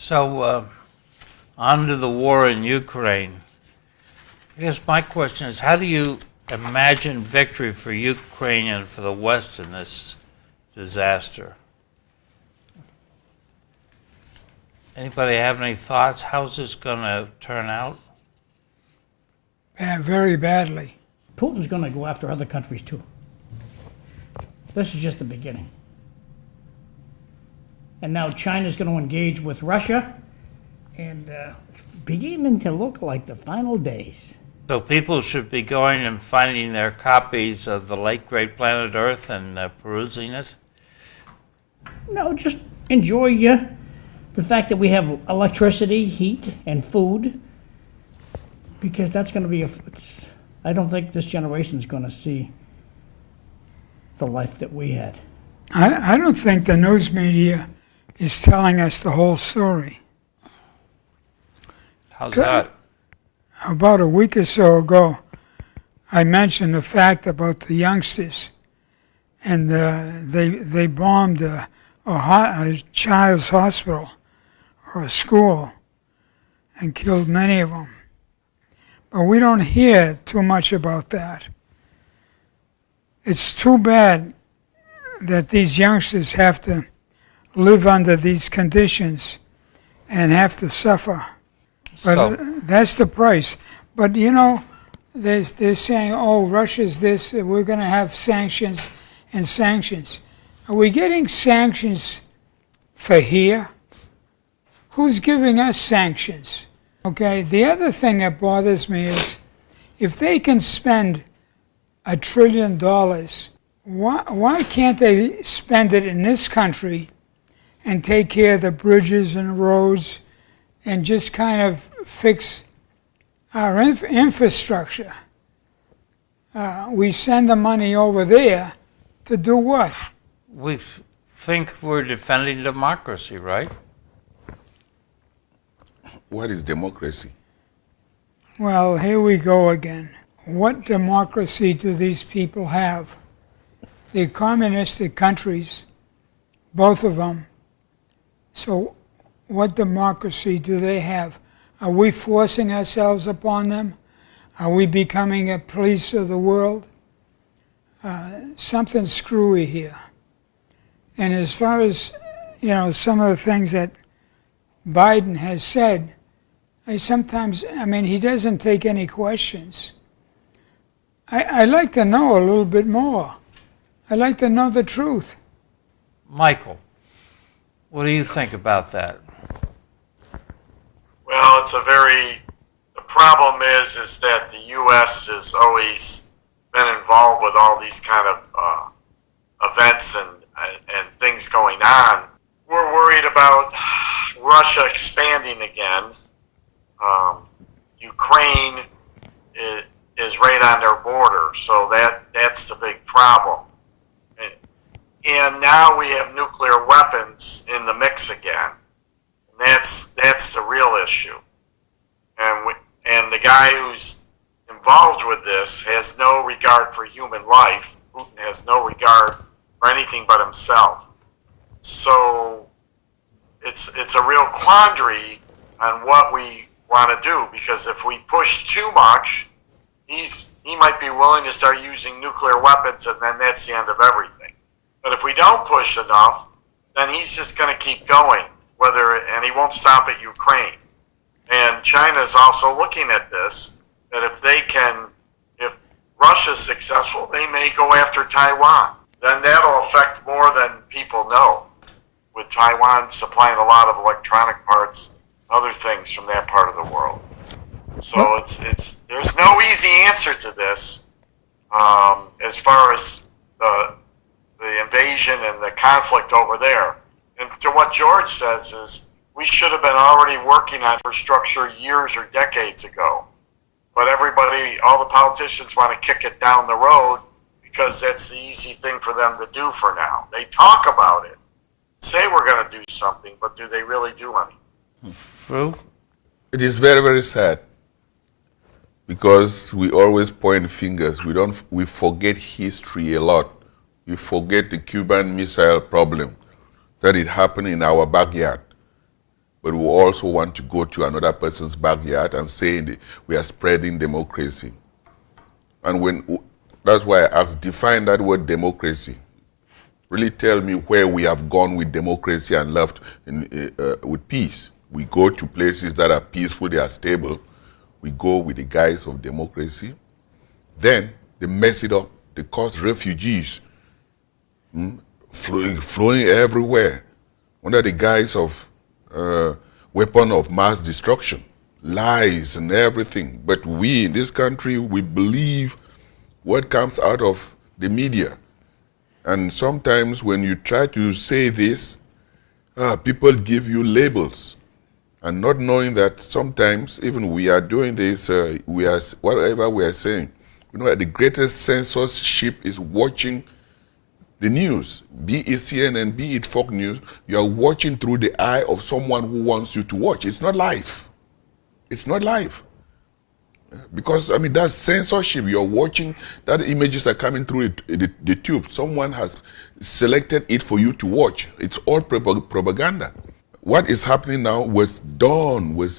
So, on to the war in Ukraine. I guess my question is, how do you imagine victory for Ukraine and for the West in this disaster? Anybody have any thoughts? How's this going to turn out? Very badly. Putin's going to go after other countries too. This is just the beginning. And now China's going to engage with Russia, and it's beginning to look like the final days. So people should be going and finding their copies of the late great planet Earth and perusing it? No, just enjoy the fact that we have electricity, heat, and food, because that's going to be I don't think this generation's going to see the life that we had. I don't think the news media is telling us the whole story. How's that? About a week or so ago, I mentioned the fact about the youngsters, and they bombed a child's hospital or a school and killed many of them. But we don't hear too much about that. It's too bad that these youngsters have to live under these conditions and have to suffer. But that's the price. But you know, they're saying, oh, Russia's this, we're going to have sanctions and sanctions. Are we getting sanctions for here? Who's giving us sanctions? Okay, the other thing that bothers me is if they can spend $1 trillion, why can't they spend it in this country and take care of the bridges and roads and just kind of fix our infrastructure? We send the money over there to do what? We think we're defending democracy, right? What is democracy? Well, here we go again. What democracy do these people have? They're communistic countries, both of them. So what democracy do they have? Are we forcing ourselves upon them? Are we becoming a police of the world? Something's screwy here. And as far as, you know, some of the things that Biden has said, he doesn't take any questions. I'd like to know a little bit more. I'd like to know the truth. Michael, what do you think about that? Well, the problem is that the U.S. has always been involved with all these kind of events and things going on. We're worried about Russia expanding again. Ukraine is right on their border, so that's the big problem. And now we have nuclear weapons in the mix again. And that's the real issue. And the guy who's involved with this has no regard for human life. Putin has no regard for anything but himself. So it's a real quandary on what we want to do, because if we push too much, he might be willing to start using nuclear weapons, and then that's the end of everything. But if we don't push enough, then he's just going to keep going, and he won't stop at Ukraine. And China's also looking at this, that if Russia's successful, they may go after Taiwan. Then that'll affect more than people know, with Taiwan supplying a lot of electronic parts, other things from that part of the world. So there's no easy answer to this as far as the invasion and the conflict over there. And to what George says is we should have been already working on infrastructure years or decades ago. But all the politicians want to kick it down the road because that's the easy thing for them to do for now. They talk about it, say we're going to do something, but do they really do anything? True? It is very, very sad because we always point fingers. We forget history a lot. We forget the Cuban Missile Problem, that it happened in our backyard. But we also want to go to another person's backyard and say we are spreading democracy. And that's why I asked, define that word democracy. Really tell me where we have gone with democracy and left with peace. We go to places that are peaceful, they are stable. We go with the guise of democracy. Then they mess it up. They cause refugees flowing everywhere under the guise of weapon of mass destruction, lies and everything. But we in this country, we believe what comes out of the media. And sometimes when you try to say this, people give you labels. And not knowing that sometimes even we are doing this, whatever we are saying, the greatest censorship is watching the news, be it CNN, be it Fox News. You are watching through the eye of someone who wants you to watch. It's not live. It's not live. Because, that's censorship. You're watching, that images are coming through the tube. Someone has selected it for you to watch. It's all propaganda. What is happening now was done with,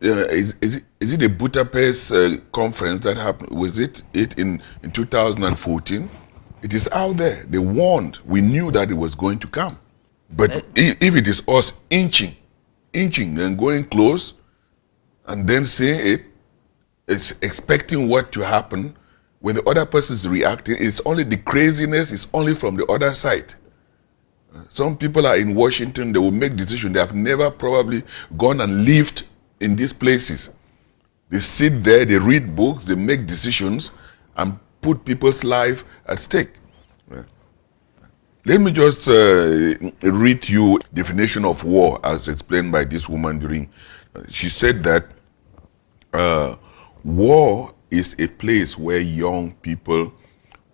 is it the Budapest conference that happened? Was it in 2014? It is out there. They warned. We knew that it was going to come. But if it is us inching and going close and then saying it, it's expecting what to happen. When the other person is reacting, it's only the craziness is only from the other side. Some people are in Washington, they will make decisions. They have never probably gone and lived in these places. They sit there, they read books, they make decisions and put people's life at stake. Let me just read you definition of war as explained by this woman during. She said that war is a place where young people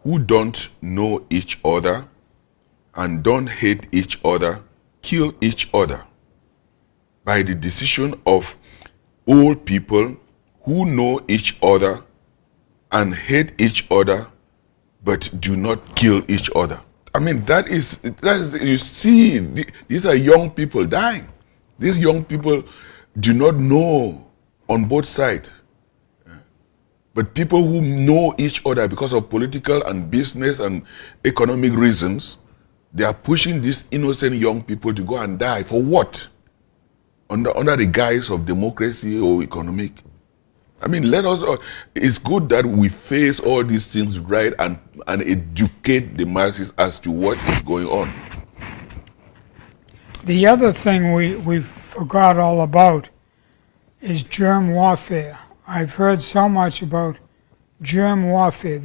who don't know each other and don't hate each other kill each other by the decision of old people who know each other and hate each other but do not kill each other. That is you see, these are young people dying. These young people do not know on both sides. But people who know each other because of political and business and economic reasons, they are pushing these innocent young people to go and die. For what? Under the guise of democracy or economic. It's good that we face all these things right and educate the masses as to what is going on. The other thing we forgot all about is germ warfare. I've heard so much about germ warfare.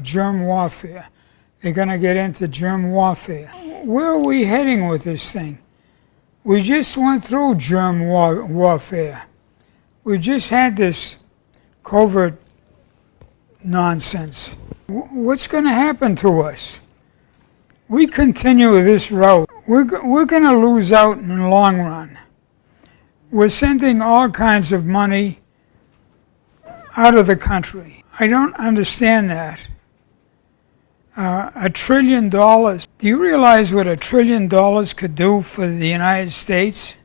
Germ warfare. They're going to get into germ warfare. Where are we heading with this thing? We just went through germ warfare. We just had this covert nonsense. What's going to happen to us? We continue this route. We're going to lose out in the long run. We're sending all kinds of money out of the country. I don't understand that. $1 trillion. Do you realize what $1 trillion could do for the United States?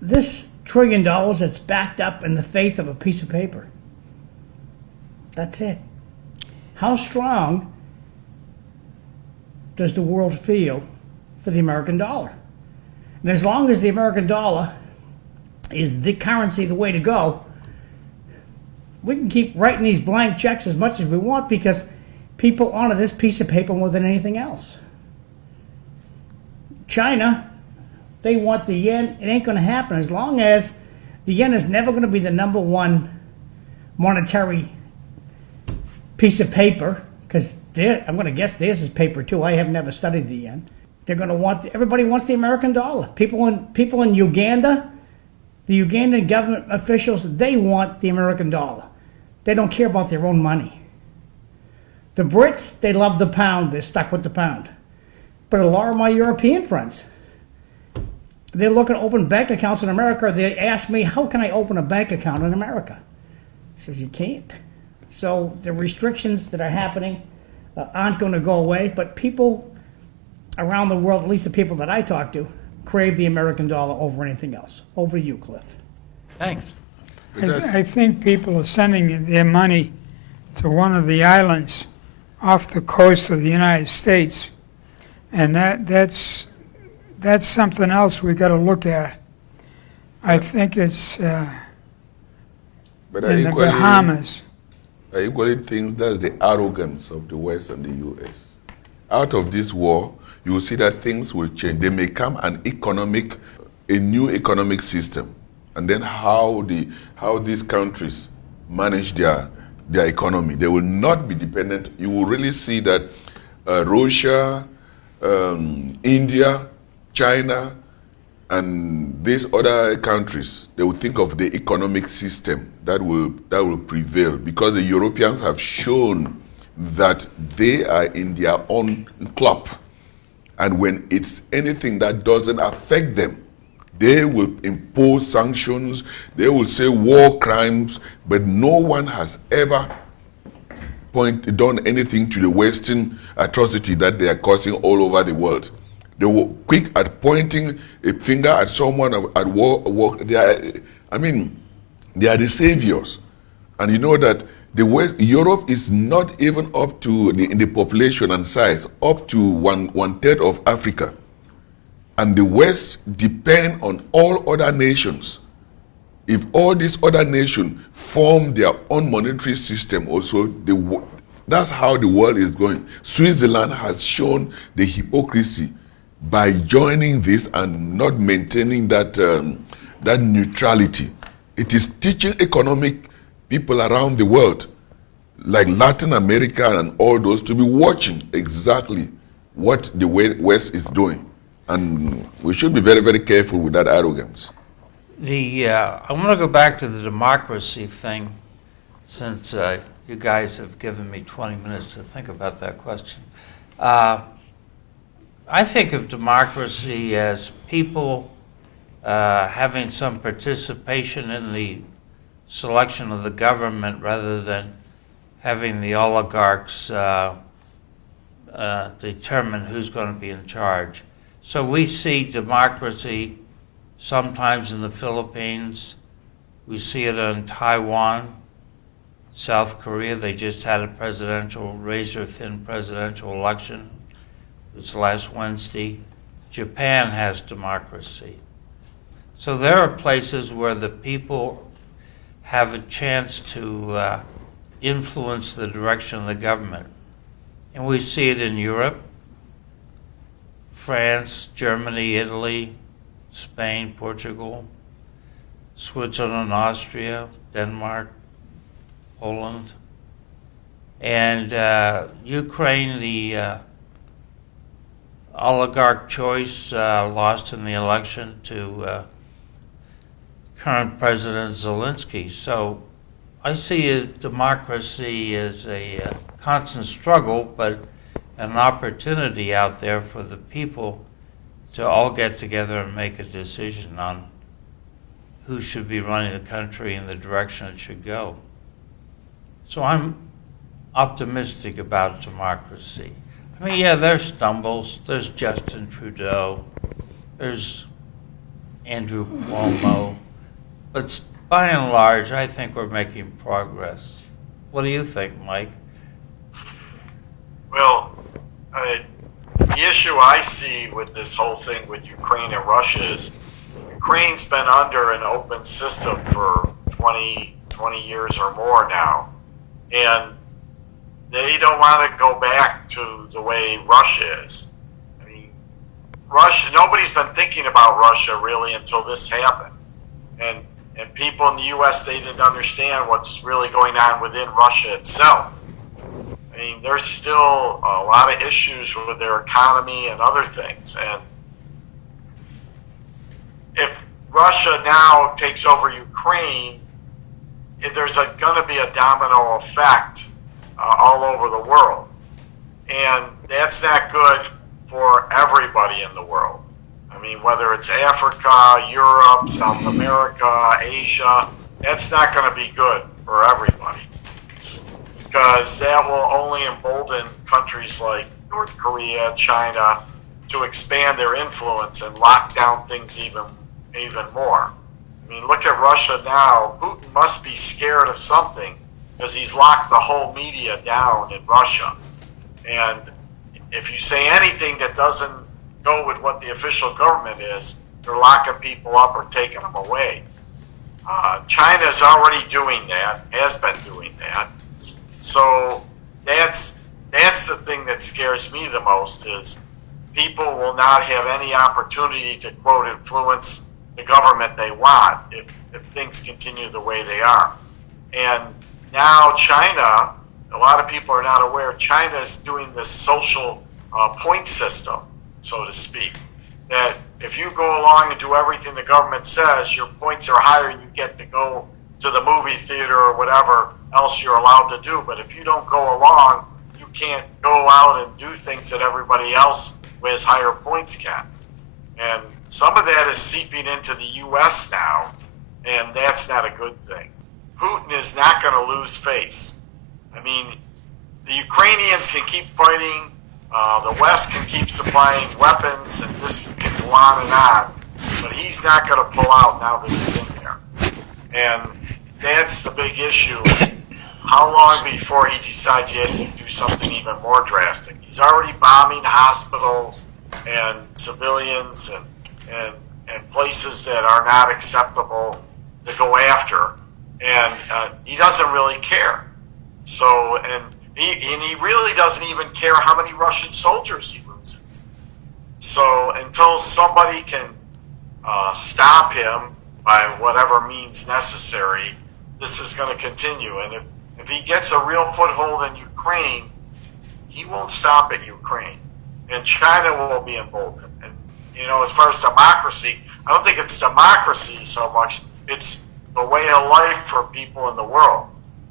This $1 trillion that's backed up in the faith of a piece of paper. That's it. How strong does the world feel for the American dollar? And as long as the American dollar is the currency, the way to go, we can keep writing these blank checks as much as we want because people honor this piece of paper more than anything else. China, they want the yen. It ain't going to happen as long as the yen is never going to be the number one monetary piece of paper, because I'm going to guess theirs is paper too. I have never studied the yen. They're going to want, everybody wants the American dollar. People in Uganda, the Ugandan government officials, they want the American dollar. They don't care about their own money. The Brits, they love the pound. They're stuck with the pound. But a lot of my European friends, they're looking to open bank accounts in America. They ask me, how can I open a bank account in America? I says, you can't. So the restrictions that are happening aren't going to go away, but people around the world, at least the people that I talk to, crave the American dollar over anything else. Over you, Cliff. Thanks. I think people are sending their money to one of the islands off the coast of the United States, and that's something else we got to look at. I think it's But in the Bahamas. I equally think that's the arrogance of the West and the U.S. Out of this war, you will see that things will change. There may come a new economic system, and then how these countries manage their economy. They will not be dependent. You will really see that Russia, India, China, and these other countries, they will think of the economic system that will prevail, because the Europeans have shown that they are in their own club. And when it's anything that doesn't affect them, they will impose sanctions, they will say war crimes, but no one has ever done anything to the Western atrocity that they are causing all over the world. They were quick at pointing a finger at someone at war. They are the saviors. And you know that Europe is not even up to, in the population and size, up to one third of Africa. And the West depend on all other nations. If all these other nations form their own monetary system also, that's how the world is going. Switzerland has shown the hypocrisy by joining this and not maintaining that neutrality. It is teaching economic people around the world, like Latin America and all those, to be watching exactly what the West is doing. And we should be very, very careful with that arrogance. I want to go back to the democracy thing, since you guys have given me 20 minutes to think about that question. I think of democracy as people having some participation in the selection of the government, rather than having the oligarchs determine who's going to be in charge. So we see democracy sometimes in the Philippines. We see it in Taiwan, South Korea. They just had a razor-thin presidential election. It was last Wednesday. Japan has democracy. So there are places where the people have a chance to influence the direction of the government. And we see it in Europe, France, Germany, Italy, Spain, Portugal, Switzerland, Austria, Denmark, Poland. And Ukraine, the oligarch choice lost in the election to current President Zelensky. So I see democracy as a constant struggle, but an opportunity out there for the people to all get together and make a decision on who should be running the country in the direction it should go. So I'm optimistic about democracy. I mean, yeah, there's stumbles. There's Justin Trudeau. There's Andrew Cuomo. But by and large, I think we're making progress. What do you think, Mike? Well, the issue I see with this whole thing with Ukraine and Russia is Ukraine's been under an open system for 20 years or more now. And they don't want to go back to the way Russia is. I mean, nobody's been thinking about Russia really until this happened. And people in the U.S., they didn't understand what's really going on within Russia itself. I mean, there's still a lot of issues with their economy and other things. And if Russia now takes over Ukraine, there's going to be a domino effect all over the world. And that's not good for everybody in the world. I mean, whether it's Africa, Europe, South America, Asia, that's not going to be good for everybody, because that will only embolden countries like North Korea, China, to expand their influence and lock down things even more. I mean, look at Russia now. Putin must be scared of something, because he's locked the whole media down in Russia. And if you say anything that doesn't go with what the official government is, they're locking people up or taking them away. China's already doing that, has been doing that. So that's the thing that scares me the most, is people will not have any opportunity to, quote, influence the government they want if things continue the way they are. And now China, a lot of people are not aware, China is doing this social point system, so to speak, that if you go along and do everything the government says, your points are higher and you get to go to the movie theater or whatever else you're allowed to do. But if you don't go along, you can't go out and do things that everybody else who has higher points can. And some of that is seeping into the U.S. now, and that's not a good thing. Putin is not going to lose face. I mean, the Ukrainians can keep fighting, the West can keep supplying weapons, and this can go on and on, but he's not going to pull out now that he's in there. And that's the big issue. How long before he decides he has to do something even more drastic? He's already bombing hospitals and civilians and places that are not acceptable to go after, and he doesn't really care. So, and he really doesn't even care how many Russian soldiers he loses. So until somebody can stop him by whatever means necessary, this is going to continue. And if he gets a real foothold in Ukraine, he won't stop at Ukraine. And China will be emboldened. And, you know, as far as democracy, I don't think it's democracy so much. It's the way of life for people in the world.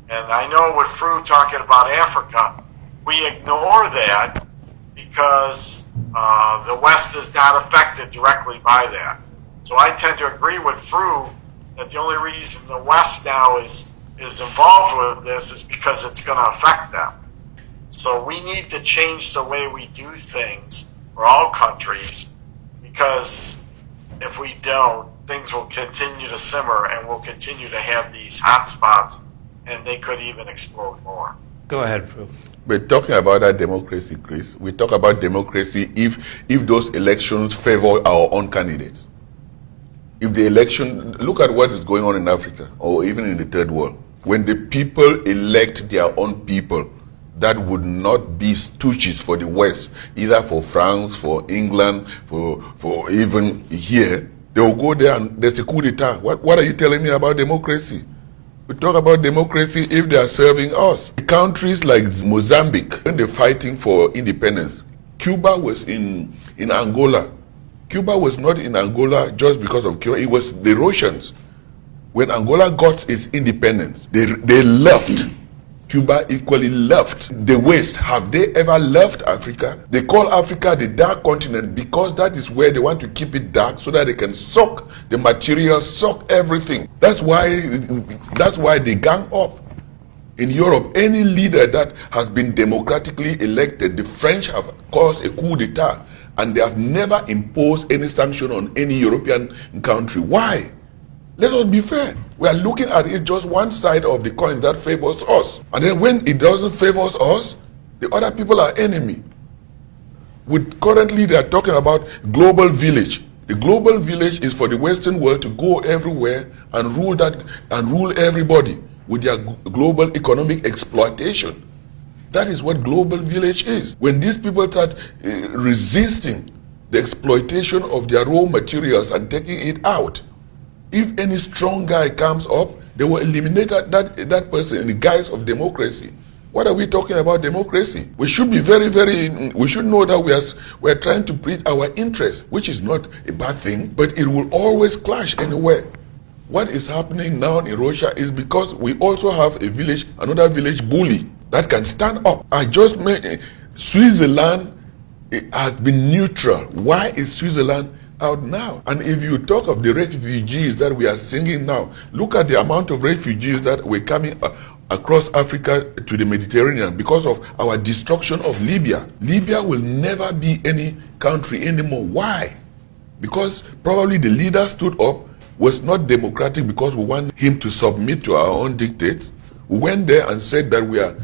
And I know with Fru talking about Africa, we ignore that because the West is not affected directly by that. So I tend to agree with Fru that the only reason the West now is involved with this is because it's going to affect them. So we need to change the way we do things for all countries, because if we don't, things will continue to simmer and we'll continue to have these hot spots, and they could even explode more. Go ahead, Fru. We're talking about that democracy, Chris. We talk about democracy if those elections favor our own candidates. If the election, look at what is going on in Africa or even in the third world. When the people elect their own people, that would not be stooges for the West, either for France, for England, for even here. They will go there and there's a coup d'etat. What are you telling me about democracy? We talk about democracy if they are serving us. Countries like Mozambique, when they're fighting for independence, Cuba was in Angola. Cuba was not in Angola just because of Cuba. It was the Russians. When Angola got its independence, they left. Cuba equally left the West. Have they ever left Africa? They call Africa the dark continent because that is where they want to keep it dark so that they can suck the material, suck everything. That's why they gang up. In Europe, any leader that has been democratically elected, the French have caused a coup d'etat, and they have never imposed any sanction on any European country. Why? Let us be fair. We are looking at it just one side of the coin that favors us. And then when it doesn't favor us, the other people are enemy. Currently they are talking about global village. The global village is for the Western world to go everywhere and rule everybody with their global economic exploitation. That is what global village is. When these people start resisting the exploitation of their raw materials and taking it out, if any strong guy comes up, they will eliminate that person in the guise of democracy. What are we talking about democracy? We should be we should know that we are trying to preach our interests, which is not a bad thing, but it will always clash anywhere. What is happening now in Russia is because we also have another village bully that can stand up. I just made Switzerland has been neutral. Why is Switzerland out now? And if you talk of the refugees that we are singing now, look at the amount of refugees that were coming across Africa to the Mediterranean because of our destruction of Libya. Libya will never be any country anymore. Why? Because probably the leader stood up, was not democratic because we want him to submit to our own dictates. We went there and said that we are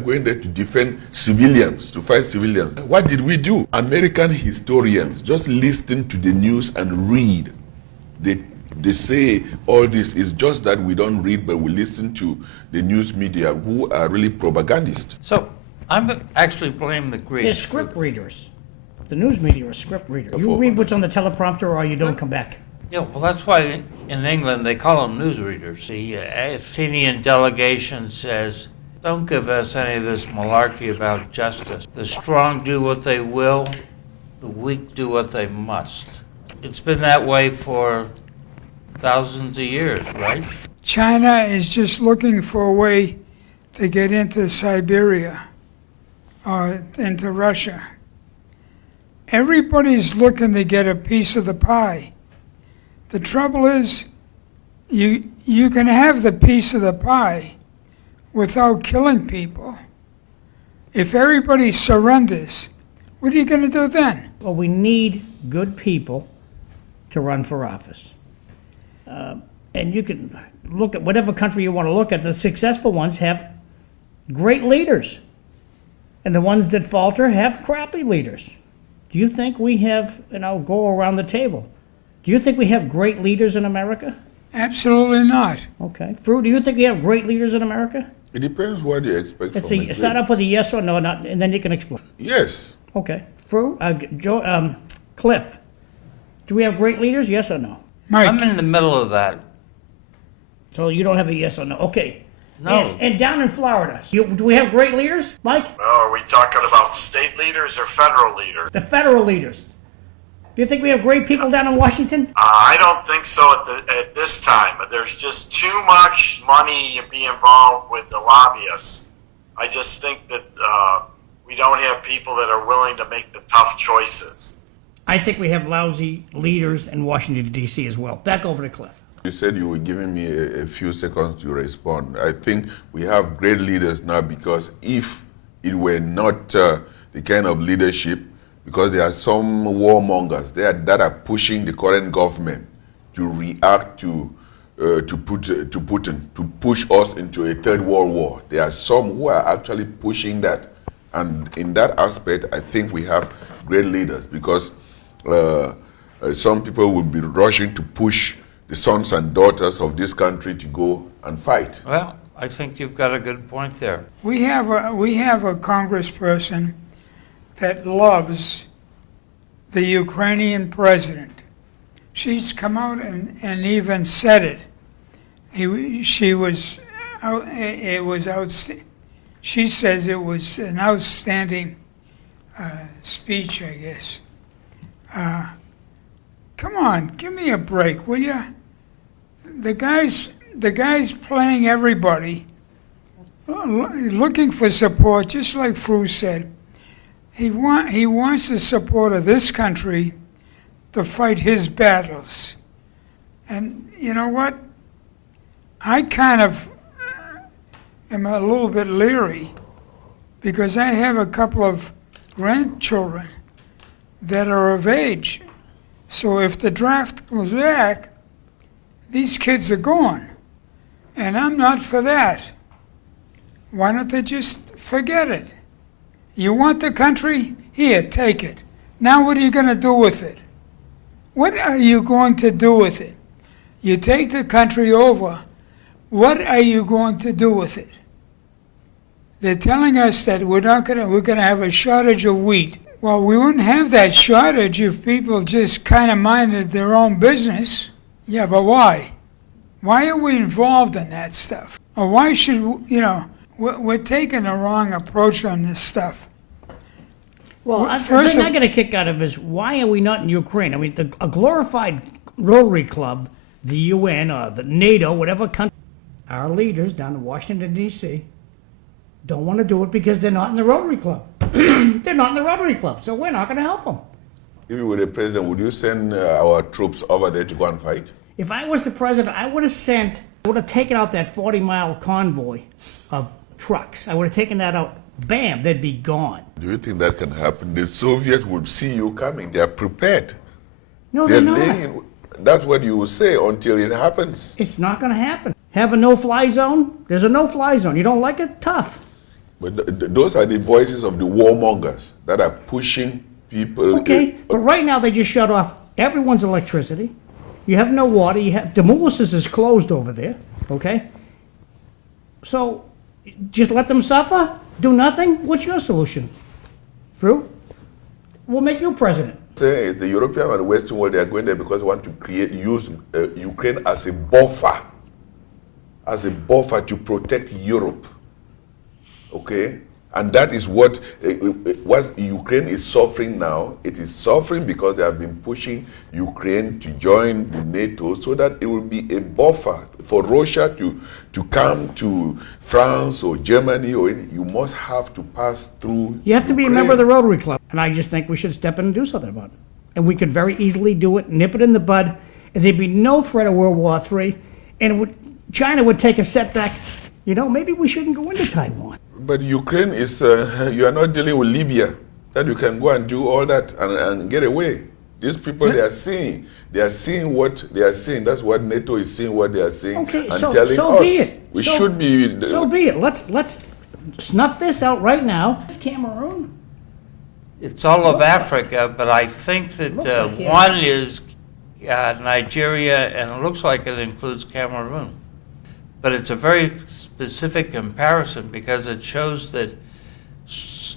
going there to defend civilians, to fight civilians. What did we do? American historians just listen to the news and read. They say all this is just that we don't read, but we listen to the news media who are really propagandists. So I'm actually blaming the Greeks. They're script readers. The news media are script readers. You read what's on the teleprompter or you don't come back. Yeah, well, that's why in England they call them newsreaders. The Athenian delegation says, don't give us any of this malarkey about justice. The strong do what they will, the weak do what they must. It's been that way for thousands of years, right? China is just looking for a way to get into Siberia or into Russia. Everybody's looking to get a piece of the pie. The trouble is, you can have the piece of the pie without killing people. If everybody surrenders, what are you going to do then? Well, we need good people to run for office. And you can look at whatever country you want to look at. The successful ones have great leaders. And the ones that falter have crappy leaders. Do you think we have, and I'll go around the table, do you think we have great leaders in America? Absolutely not. Okay. Fru, do you think we have great leaders in America? It depends what you expect Let's from see, a start great- off with a yes or no, not, and then you can explain. Yes. Okay. Fru, Cliff, do we have great leaders, yes or no? Mike, I'm in the middle of that. So you don't have a yes or no, okay. No. And down in Florida, do we have great leaders, Mike? Well, are we talking about state leaders or federal leaders? The federal leaders. Do you think we have great people down in Washington? I don't think so at this time. There's just too much money being involved with the lobbyists. I just think that we don't have people that are willing to make the tough choices. I think we have lousy leaders in Washington, D.C. as well. Back over to Cliff. You said you were giving me a few seconds to respond. I think we have great leaders now because if it were not the kind of leadership, because there are some warmongers that are pushing the current government to react to Putin, to push us into a third world war. There are some who are actually pushing that. And in that aspect, I think we have great leaders because some people will be rushing to push the sons and daughters of this country to go and fight. Well, I think you've got a good point there. we have a congressperson that loves the Ukrainian president. She's come out and even said it. She says it was an outstanding speech, I guess. Come on, give me a break, will you? The guy's playing everybody, looking for support, just like Fru said. He wants the support of this country to fight his battles. And you know what? I kind of am a little bit leery because I have a couple of grandchildren that are of age. So if the draft goes back, these kids are gone. And I'm not for that. Why don't they just forget it? You want the country? Here, take it. Now what are you going to do with it? What are you going to do with it? You take the country over. What are you going to do with it? They're telling us that we're going to have a shortage of wheat. Well, we wouldn't have that shortage if people just kind of minded their own business. Yeah, but why? Why are we involved in that stuff? Or why should, we're taking the wrong approach on this stuff. Well, the First thing of- I get a kick out of is why are we not in Ukraine? I mean, a glorified Rotary Club, the UN, or the NATO, whatever country. our leaders down in Washington, D.C. don't want to do it because they're not in the Rotary Club. They're not in the Rotary Club, so we're not going to help them. If you were the president, would you send our troops over there to go and fight? If I was the president, I would have taken out that 40-mile convoy of trucks. I would have taken that out. Bam, they'd be gone. Do you think that can happen? The Soviets would see you coming. They are prepared. No, they're not. laying- That's what you will say until it happens. It's not going to happen. Have a no-fly zone? There's a no-fly zone. You don't like it? Tough. But those are the voices of the warmongers that are pushing people. Okay, but right now they just shut off everyone's electricity. You have no water. You have Demoulas is closed over there. Okay, so just let them suffer. Do nothing. What's your solution, Drew? We'll make you president. Say the European and the Western world, they are going there because they want to use Ukraine as a buffer to protect Europe. Okay? And that is what Ukraine is suffering now. It is suffering because they have been pushing Ukraine to join the NATO so that it will be a buffer for Russia to come to France or Germany. Or you must have to pass through You have to be a Ukraine. member of the Rotary Club, and I just think we should step in and do something about it. And we could very easily do it, nip it in the bud, and there'd be no threat of World War III, and China would take a setback. You know, maybe we shouldn't go into Taiwan. But Ukraine is, you are not dealing with Libya, that you can go and do all that and get away. These people, they are seeing what they are seeing. That's what NATO is seeing, what they are seeing, Okay, and so telling so us. be it. We So- should be. So be it. Let's snuff this out right now. It's Cameroon. It's all of Africa, but I think that Looks like Cameroon. one is Nigeria, and it looks like it includes Cameroon. But it's a very specific comparison because it shows that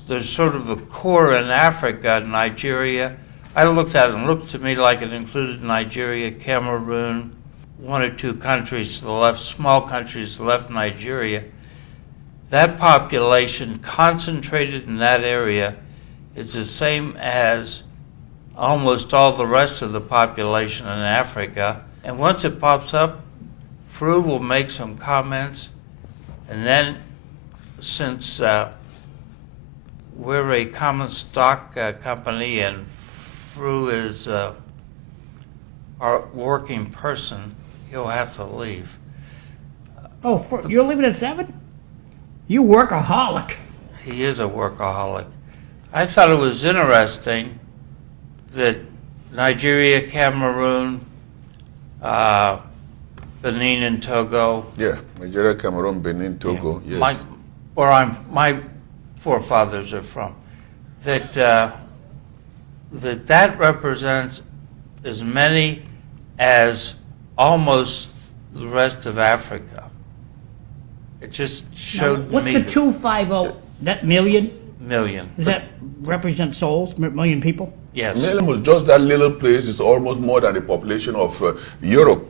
there's sort of a core in Africa, Nigeria. I looked at it and it looked to me like it included Nigeria, Cameroon, one or two countries to the left, small countries to the left, Nigeria. That population concentrated in that area is the same as almost all the rest of the population in Africa. And once it pops up, Fru will make some comments, and then since we're a common stock company and Fru is our working person, he'll have to leave. Oh, you're leaving at 7? You workaholic. He is a workaholic. I thought it was interesting that Nigeria, Cameroon, Benin and Togo. Yeah, Nigeria, Cameroon, Benin, Togo. Yes. My forefathers are from. That represents as many as almost the rest of Africa. It just showed What's me the 250? That million? million. Does that represent souls? Million people? Yes. Mali was just that little place is almost more than the population of Europe.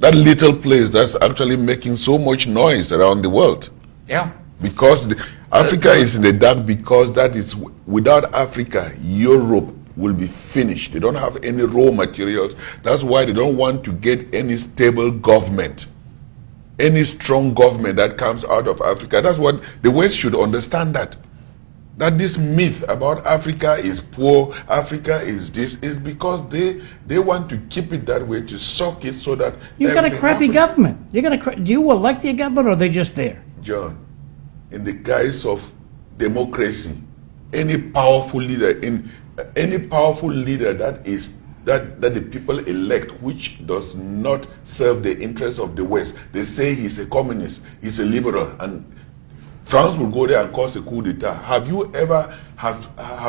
That little place that's actually making so much noise around the world. Yeah. Because Africa is in the dark because that is, without Africa, Europe will be finished. They don't have any raw materials. That's why they don't want to get any stable government, any strong government that comes out of Africa. That's what the West should understand, that this myth about Africa is poor, Africa is this, is because they want to keep it that way, to suck it so that You've got a everything crappy happens. government. Do you elect the government or are they just there? John, in the guise of democracy, any powerful leader that the people elect, which does not serve the interests of the West, they say he's a communist, he's a liberal, and France will go there and cause a coup d'etat. Have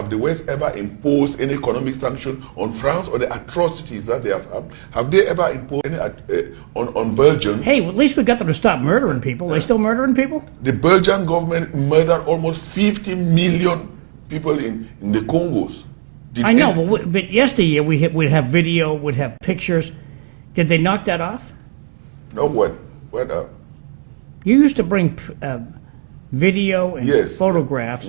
the West ever imposed any economic sanction on France or the atrocities that they have? Have they ever imposed any on Belgium? Hey, well, at least we got them to stop murdering people. They still murdering people? The Belgian government murdered almost 50 million people in the Congos. I know, but yesteryear we'd have video, we'd have pictures. Did they knock that off? No, what? You used to bring video and Yes. photographs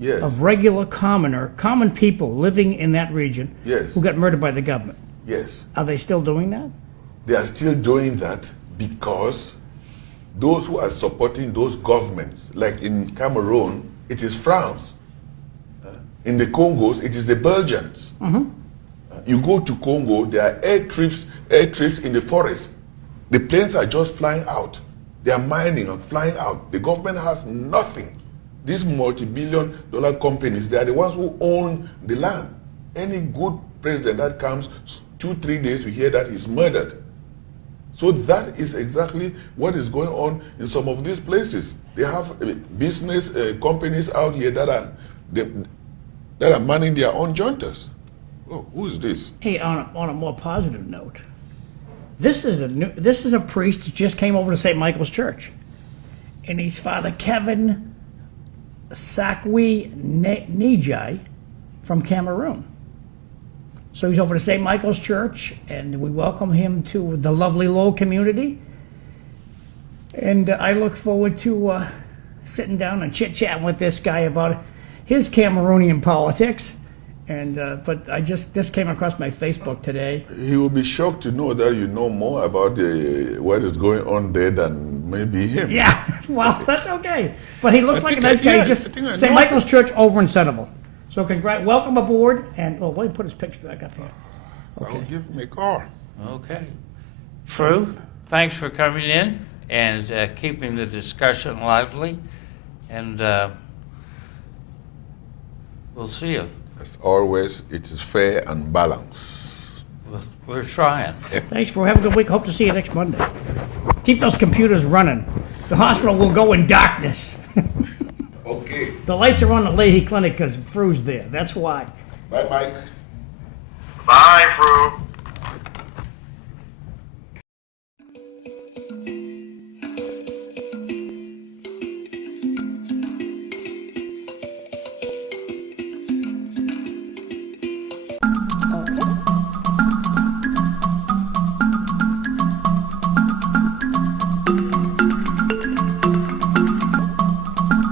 Yes. of regular common people living in that region Yes. who got murdered by the government. Yes. Are they still doing that? They are still doing that because those who are supporting those governments, like in Cameroon, it is France. In the Congos, it is the Belgians. You go to Congo, there are airtrips in the forest. The planes are just flying out. They are mining and flying out. The government has nothing. These multi-billion-dollar companies, they are the ones who own the land. Any good president that comes 2-3 days, you hear that he's murdered. So that is exactly what is going on in some of these places. They have business companies out here that are manning their own juntas. Oh, who is this? Hey, on a more positive note, this is a priest who just came over to St. Michael's Church, and he's Father Kevin Sakwi Nijai from Cameroon. So he's over to St. Michael's Church, and we welcome him to the lovely Lowell community. And I look forward to sitting down and chit-chatting with this guy about his Cameroonian politics. And but this came across my Facebook today. He will be shocked to know that you know more about what is going on there than maybe him. Yeah, well, that's okay. But he looks I like a think nice guy. I Just think I St. know Michael's Church over in Centerville. So welcome aboard. And let me put his picture back up here. I'll give him a call. Okay. Fru, thanks for coming in and keeping the discussion lively. And we'll see you. As always, it is fair and balanced. We're trying. Thanks for having a good week. Hope to see you next Monday. Keep those computers running. The hospital will go in darkness. Okay. The lights are on the Leahy Clinic because Fru's there. That's why. Bye, Mike. Bye, Fru.